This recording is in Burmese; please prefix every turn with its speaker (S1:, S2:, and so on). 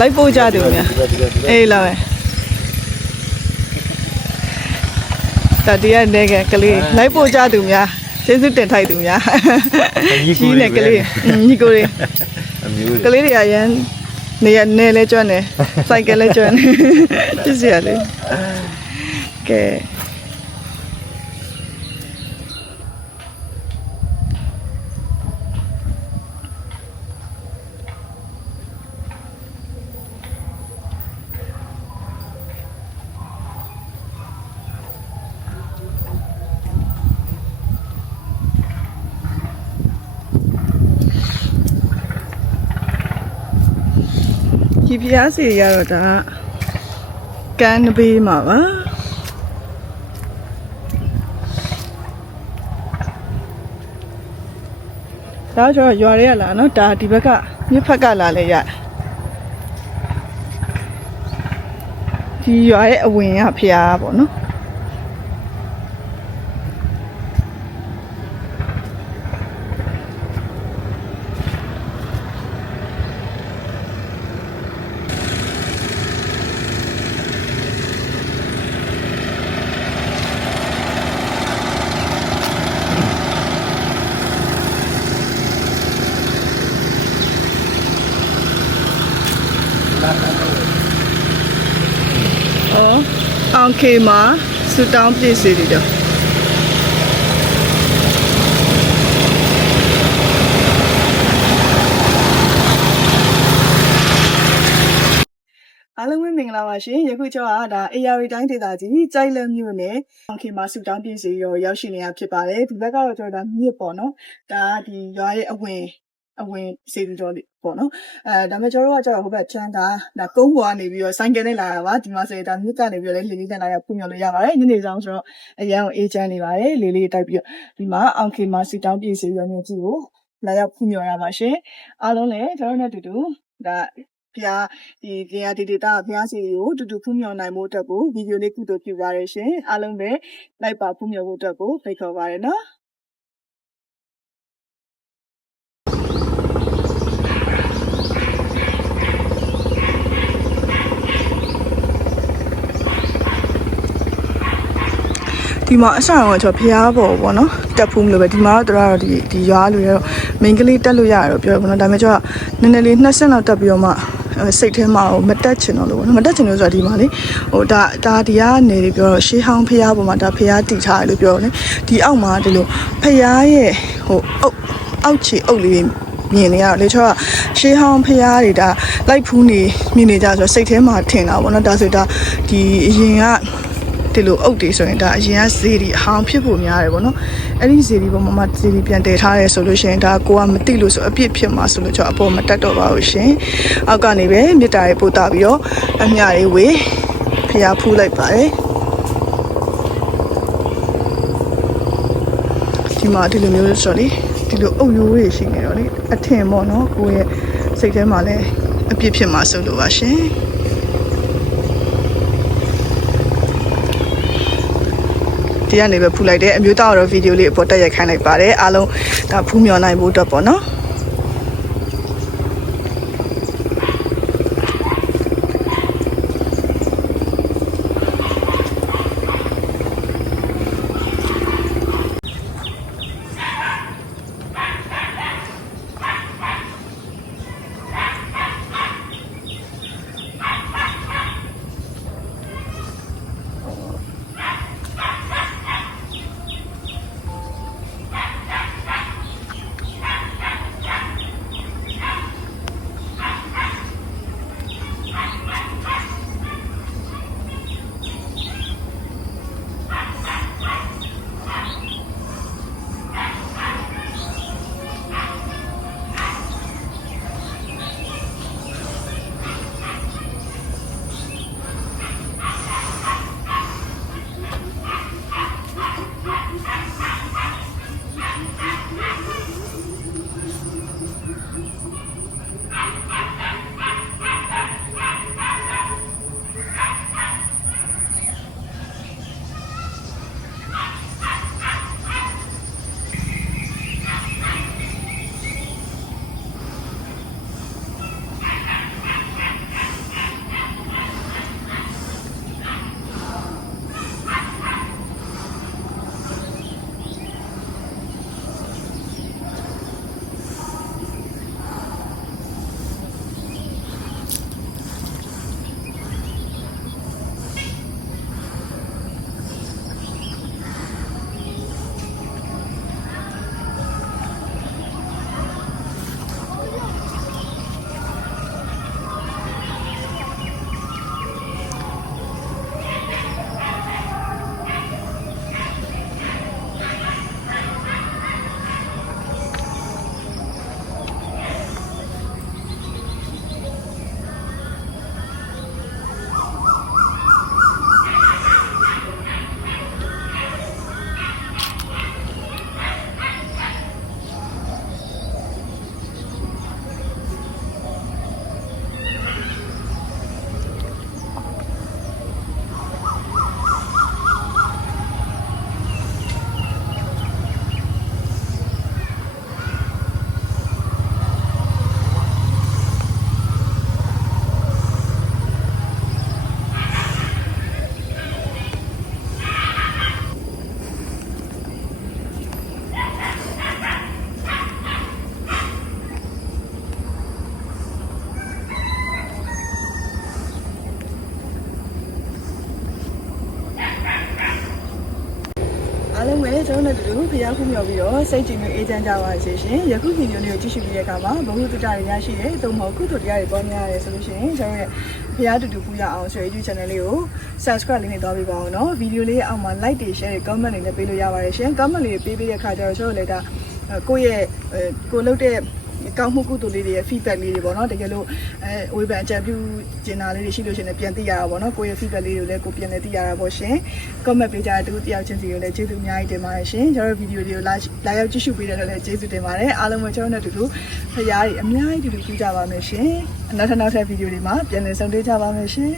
S1: လိုက်ပို့ကြသူများ
S2: ဒီဘက်ဒီဘက်ဒီဘက်
S1: အေးလာမယ်တတိယနေကကလေးလိုက်ပို့ကြသူများကျေးဇူးတင်ထိုက်သူများကြီးနဲ့ကလေးညီကိုလေး
S2: အမျိုး
S1: ကလေးတွေကရန်နေရနေလဲကျွမ်းတယ်စိုက်ကလဲကျွမ်းတယ်ပြစ်စရာလေးကဲ ဒီပြားစီရတော့ဒါကန်းနဘေးမှာပါဒါဆိုတော့ရွာတွေကလာနော်ဒါဒီဘက်ကမြစ်ဖက်ကလာလဲရဒီရွာရဲ့အဝင်ကဖျားပေါ့နော် အော်အောင် ခေမှာဆူတောင်းပြည့်စီတယ်တော့အားလုံးပဲမင်္ဂလာပါရှင်ယခုကျော်ကဒါ AR တိုင်းဒေသကြီးကြိုက်လန်းမြို့နယ်အောင်ခေမှာဆူတောင်းပြည့်စီရောရောက်ရှိနေတာဖြစ်ပါတယ်ဒီဘက်ကတော့ကျွန်တော်ဒါမြစ်ပေါ့နော်ဒါဒီရွာရဲ့အဝင် အဝင်စေတူတော်လေးပေါ့နော်အဲဒါပေမဲ့ကျွန်တော်တို့ကကျတော့ဟိုဘက်ချမ်းသာဒါကုန်းပေါ်ကနေပြီးတော့ဆိုင်ကယ်နဲ့လာတာပါဒီမှာဆိုရင်ဒါမြစ်ကနေပြီးတော့လေလေးလေးနဲ့လာရပုံမျောလို့ရပါတယ်ညနေဆောင်ဆိုတော့အရန်ကိုအေးချမ်းနေပါတယ်လေးလေးတိုက်ပြီးတော့ဒီမှာအောင်ခေမှာစီတောင်းပြည့်စီရောမြို့ကြီးကိုလာရောက်ပုံမျောရပါရှင်အားလုံးလည်းကျွန်တော်တို့နဲ့အတူတူဒါဖျားဒီကြရဒီဒေတာဖျားစီကိုတူတူဖူးမြော်နိုင်ဖို့အတွက်ကိုဗီဒီယိုလေးကုသိုလ်ပြုပါရရှင်အားလုံးပဲလိုက်ပါဖူးမြော်ဖို့အတွက်ကိုဖိတ်ခေါ်ပါရနော် ဒီမှာအဆောင်ကကျွန်တော်ဖျားပေါ်ပေါ့နော်တက်ဖူးမလို့ပဲဒီမှာတော့တို့ကတော့ဒီဒီရွာလူတွေတော့မိန်းကလေးတက်လို့ရတယ်တော့ပြောရပါတော့ဒါပေမဲ့ကျွန်တော်နည်းနည်းလေးနှစ်ဆင့်လောက်တက်ပြီးတော့မှအဲစိတ်ထဲမှာဟိုမတက်ချင်တော့လို့ပေါ့နော်မတက်ချင်လို့ဆိုတာဒီမှာလေဟိုဒါဒါဒီကနေပြီးပြောတော့ရှေးဟောင်းဖျားပေါ်မှာဒါဖျားတည်ထားတယ်လို့ပြောတယ်ဒီအောက်မှာဒီလိုဖျားရဲ့ဟိုအုတ်အောက်ချီအုတ်လေးမြင်နေရတော့လေချောကရှေးဟောင်းဖျားတွေဒါလိုက်ဖူးနေမြင်နေကြဆိုတော့စိတ်ထဲမှာထင်တာပေါ့နော်ဒါဆိုဒါဒီအရင်က ဒီလိုအုပ်တွေဆိုရင်ဒါအရင်ကဇေဒီအဟောင်းဖြစ်ဖို့များတယ်ပေါ့နော်အဲ့ဒီဇေဒီပေါ်မှာမှဇေဒီပြန်တည်ထားရဲဆိုလို့ရှိရင်ဒါကိုကမသိလို့ဆိုအပြစ်ဖြစ်မှာဆိုလို့ကျွန်တော်အပေါ်မတက်တော့ပါဘူးရှင်အောက်ကနေပဲမြစ်တာတွေပို့တာပြီးတော့အမြတွေဝေးဖျားဖူးလိုက်ပါတယ်ဒီမှာဒီလိုမျိုးဆိုတော့လေဒီလိုအုပ်ရိုးတွေရှိနေတော့လေအထင်ပေါ့နော်ကိုယ့်ရဲ့စိတ်ထဲမှာလည်းအပြစ်ဖြစ်မှာဆိုလို့ပါရှင် ဒီကနေပဲဖူးလိုက်တယ်အမျိုးသားကတော့ဗီဒီယိုလေးအပေါ်တက်ရိုက်ခိုင်းလိုက်ပါတယ်အားလုံးဒါဖူးမြော်နိုင်ဖို့အတွက်ပေါ့နော် နဲ့တူတူဖျားခုမြော်ပြီးတော့စိတ်ကြည်ငြိမ်အေးချမ်းကြပါစေရှင်ယခုဗီဒီယိုလေးကိုကြည့်ရှုပြီးတဲ့အခါမှာဘ ഹു တုတ္တတွေရရှိတယ်သို့မဟုတ်ကုသိုလ်တရားတွေပေါ်များရတယ်ဆိုလို့ရှိရင်ကျွန်တော်ရဲ့ဖျားတူတူပူရအောင်ဆိုရ YouTube channel လေးကို subscribe လေးနဲ့တွားပေးပါအောင်နော်ဗီဒီယိုလေးရဲ့အောက်မှာ like တွေ share တွေ comment တွေလည်းပေးလို့ရပါတယ်ရှင် comment လေးပေးပေးတဲ့အခါကျတော့ကျွန်တော်လည်းဒါကိုယ့်ရဲ့ကိုလုပ်တဲ့ ကောင်းမှုကုသိုလ်လေးတွေရဲ့ feedback လေးတွေပေါ့နော်တကယ်လို့အဲဝေဖန်အကြံပြုကျင်တာလေးတွေရှိလို့ရှိရင်ပြန်သိရတာပေါ့နော်ကိုယ့်ရဲ့ feedback လေးတွေကိုလည်းကိုပြန်လည်းသိရတာပေါ့ရှင် comment ပေးကြတဲ့တူတယောက်ချင်းစီကိုလည်းကျေးဇူးအများကြီးတင်ပါတယ်ရှင်ကျွန်တော်တို့ဗီဒီယိုလေးကိုလာလာရောက်ကြည့်ရှုပေးတဲ့အတွက်လည်းကျေးဇူးတင်ပါတယ်အားလုံးပဲကျွန်တော်တို့အတူတူဖရားတွေအများကြီးတူတူကြည့်ကြပါမယ်ရှင်နောက်ထပ်နောက်ထပ်ဗီဒီယိုတွေမှာပြန်လည်ဆုံတွေ့ကြပါမယ်ရှင်